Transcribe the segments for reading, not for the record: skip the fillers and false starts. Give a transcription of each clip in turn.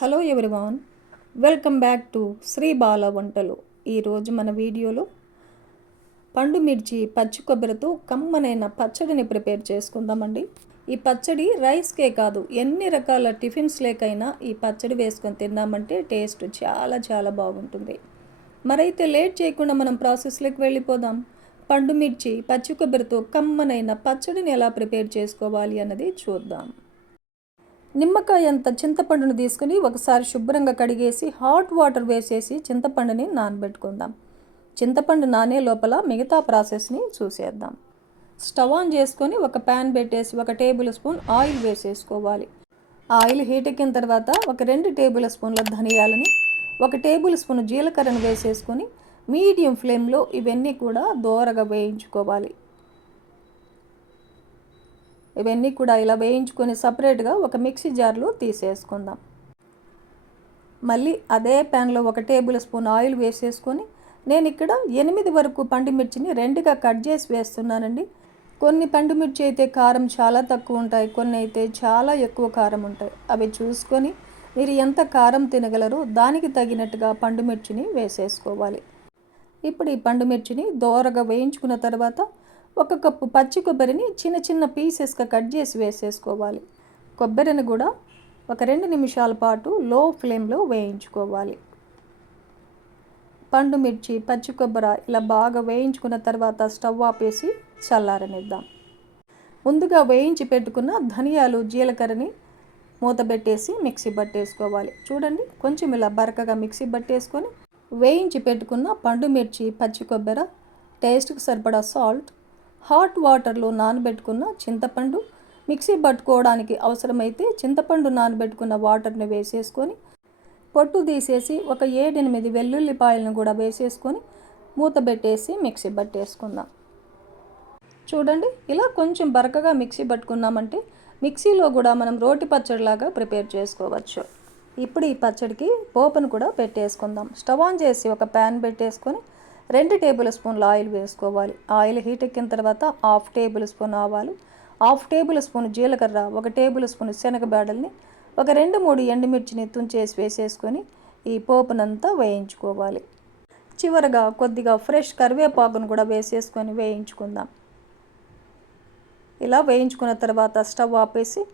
Hello everyone, welcome back to Sri Bala Vantalu. ఈరోజు మన వీడియోలో పండు మిర్చి పచ్చి కొబ్బరితో కమ్మనైన పచ్చడిని ప్రిపేర్ చేసుకుందామండి. ఈ పచ్చడి రైస్కే కాదు, ఎన్ని రకాల టిఫిన్స్ లేకైనా ఈ పచ్చడి వేసుకొని తిన్నామంటే టేస్ట్ చాలా చాలా బాగుంటుంది. మరైతే లేట్ చేయకుండా మనం ప్రాసెస్లోకి వెళ్ళిపోదాం. పండు మిర్చి పచ్చి కొబ్బరితో కమ్మనైన పచ్చడిని ఎలా ప్రిపేర్ చేసుకోవాలి అన్నది చూద్దాం. నిమ్మకాయ అంత చింతపండును తీసుకుని ఒకసారి శుభ్రంగా కడిగేసి హాట్ వాటర్ వేసేసి చింతపండుని నానబెట్టుకుందాం. చింతపండు నానే లోపల మిగతా ప్రాసెస్ని చూసేద్దాం. స్టవ్ ఆన్ చేసుకొని ఒక ప్యాన్ పెట్టేసి 1 టేబుల్ స్పూన్ ఆయిల్ వేసేసుకోవాలి. ఆయిల్ హీట్ ఎక్కిన తర్వాత 2 టేబుల్ స్పూన్ల ధనియాలని, 1 టేబుల్ స్పూన్ జీలకర్రను వేసేసుకొని మీడియం ఫ్లేమ్లో ఇవన్నీ కూడా దోరగా వేయించుకోవాలి. ఇవన్నీ కూడా ఇలా వేయించుకొని సపరేట్గా ఒక మిక్సీ జార్లో తీసేసుకుందాం. మళ్ళీ అదే ప్యాన్లో 1 టేబుల్ స్పూన్ ఆయిల్ వేసేసుకొని నేను ఇక్కడ 8 వరకు పండుమిర్చిని 2గా కట్ చేసి వేస్తున్నానండి. కొన్ని పండుమిర్చి అయితే కారం చాలా తక్కువ ఉంటాయి, కొన్ని అయితే చాలా ఎక్కువ కారం ఉంటాయి. అవి చూసుకొని మీరు ఎంత కారం తినగలరో దానికి తగినట్టుగా పండుమిర్చిని వేసేసుకోవాలి. ఇప్పుడు ఈ పండుమిర్చిని దోరగా వేయించుకున్న తర్వాత 1 కప్పు పచ్చి కొబ్బరిని చిన్న చిన్న పీసెస్గా కట్ చేసి వేసేసుకోవాలి. కొబ్బరిని కూడా ఒక 2 నిమిషాల పాటు లో ఫ్లేమ్లో వేయించుకోవాలి. పండు మిర్చి పచ్చి కొబ్బరి ఇలా బాగా వేయించుకున్న తర్వాత స్టవ్ ఆపేసి చల్లారనిద్దాం. ముందుగా వేయించి పెట్టుకున్న ధనియాలు జీలకర్రని మూత పెట్టేసి మిక్సీ పట్టేసుకోవాలి. చూడండి, కొంచెం ఇలా బరకగా మిక్సీ పట్టేసుకొని వేయించి పెట్టుకున్న పండు మిర్చి పచ్చి కొబ్బరి, టేస్ట్కి సరిపడా సాల్ట్, హాట్ వాటర్లో నానబెట్టుకున్న చింతపండు, మిక్సీ పట్టుకోవడానికి అవసరమైతే చింతపండు నానబెట్టుకున్న వాటర్ని వేసేసుకొని పొట్టు తీసేసి ఒక 7-8 వెల్లుల్లిపాయలను కూడా వేసేసుకొని మూత పెట్టేసి మిక్సీ పట్టేసుకుందాం. చూడండి, ఇలా కొంచెం బరకగా మిక్సీ పట్టుకున్నామంటే మిక్సీలో కూడా మనం రోటి పచ్చడిలాగా ప్రిపేర్ చేసుకోవచ్చు. ఇప్పుడు ఈ పచ్చడికి పోపును కూడా పెట్టేసుకుందాం. స్టవ్ ఆన్ చేసి ఒక ప్యాన్ పెట్టేసుకొని 2 టేబుల్ స్పూన్ల ఆయిల్ వేసుకోవాలి. ఆయిల్ హీట్ ఎక్కిన తర్వాత 1/2 టేబుల్ స్పూన్ ఆవాలు, 1/2 టేబుల్ స్పూన్ జీలకర్ర, 1 టేబుల్ స్పూన్ శనగబేడల్ని, ఒక 2-3 ఎండుమిర్చిని తుంచేసి వేసేసుకొని ఈ పోపునంతా వేయించుకోవాలి. చివరగా కొద్దిగా ఫ్రెష్ కరివేపాకును కూడా వేసేసుకొని వేయించుకుందాం. ఇలా వేయించుకున్న తర్వాత స్టవ్ ఆపేసి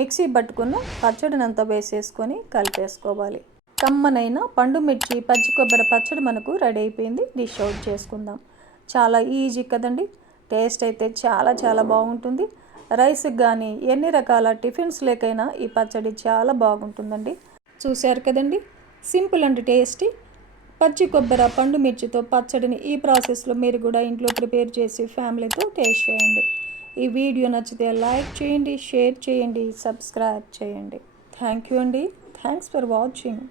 మిక్సీ పట్టుకున్న పచ్చడినంతా వేసేసుకొని కలిపేసుకోవాలి. కమ్మనైన పండు మిర్చి పచ్చి కొబ్బరి పచ్చడి మనకు రెడీ అయిపోయింది. డిష్ అవుట్ చేసుకుందాం. చాలా ఈజీ కదండి. టేస్ట్ అయితే చాలా చాలా బాగుంటుంది. రైస్కి కానీ ఎన్ని రకాల టిఫిన్స్ లేకైనా ఈ పచ్చడి చాలా బాగుంటుందండి. చూశారు కదండి, సింపుల్ అండ్ టేస్టీ పచ్చి కొబ్బరి పండు మిర్చితో పచ్చడిని ఈ ప్రాసెస్లో మీరు కూడా ఇంట్లో ప్రిపేర్ చేసి ఫ్యామిలీతో టేస్ట్ చేయండి. ఈ వీడియో నచ్చితే లైక్ చేయండి, షేర్ చేయండి, సబ్స్క్రైబ్ చేయండి. థ్యాంక్ యూ అండి. Thanks for watching.